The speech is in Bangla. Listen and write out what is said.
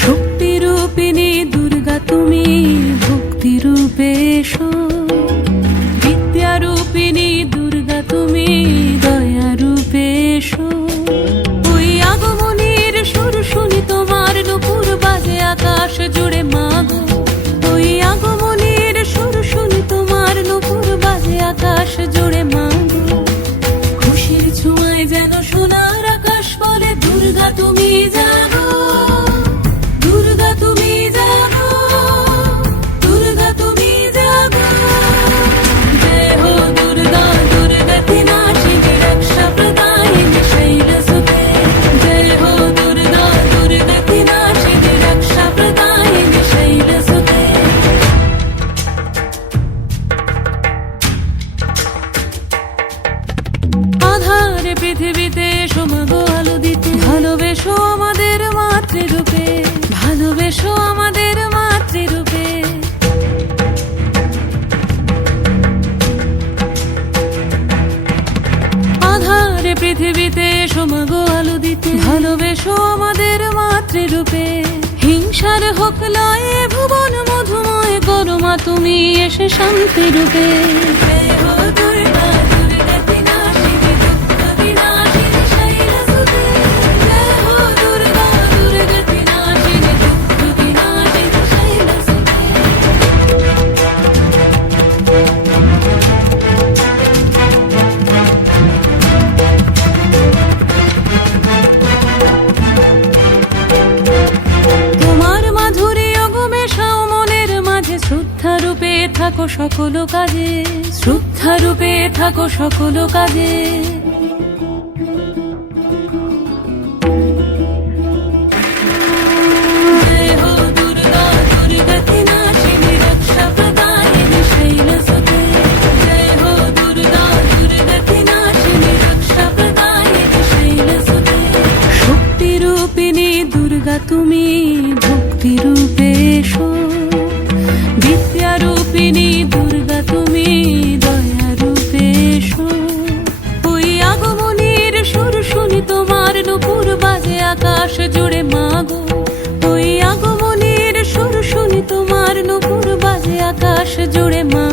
শক্তিরূপিণী দুর্গা তুমি ভক্তিরূপে এসো, বিদ্যারূপিণী দুর্গা তুমি দয়ারূপে এসো। ওই আগমনীর সুর শুনি তোমার নুপুর বাজে আকাশ জুড়ে মাগো, ওই আগমনীর সুর শুনি তোমার নুপুর বাজে আকাশ জুড়ে মাগো। খুশির ছোঁয়ায় যেন সোনার আকাশ বলে দুর্গা তুমি জাগো, দুর্গা তুমি জাগো, দুর্গা তুমি জাগো। জয় হো দুর্গা দুর্গতি নাশিনী রক্ষা প্রদায়িনী শৈলসুতে, জয় হো দুর্গা দুর্গতি নাশিনী রক্ষা প্রদায়িনী শৈলসুতে। আধারে পৃথিবীতে এসো মাগো আলো দিতে, ভালোবেসো আমাদের মাতৃরূপে, ভালোবেসো আমাদের মাতৃরূপে। আধারে পৃথিবীতে এসো মাগো আলো দিতে, ভালোবেসো আমাদের মাতৃরূপে। হিংসার হোক লয়ে ভুবন মধুময় করো মা তুমি এসে শান্তিরূপে। জয় হো দুর্গা দুর্গতি নাশিনী দুঃখ বিনাশিনী শৈলসুতে, জয় হো দুর্গা দুর্গতি নাশিনী দুঃখ বিনাশিনী শৈলসুতে। তোমার মাধুরী অগমেশাও মনের মাঝে, শ্রদ্ধা রূপে থাকো সকল কাজে, শ্রদ্ধা রূপে থাকো সকল কাজে। জয় হো দুর্গা দুর্গতি নাশিনী রক্ষা প্রদায়িনী শৈলসুতে, জয় হো দুর্গা দুর্গতি নাশিনী রক্ষা প্রদায়িনী শৈলসুতে। শক্তিরূপিণী দুর্গা তুমি ভক্তিরূপে এসো, বিদ্যারূপিণী দুর্গা তুমি দয়ারূপে এসো। ওই আগমনীর সুর শুনি তোমার নুপুর বাজে আকাশ জুড়ে মাগো, ওই আগমনীর সুর শুনি তোমার নুপুর বাজে আকাশ জুড়ে মা।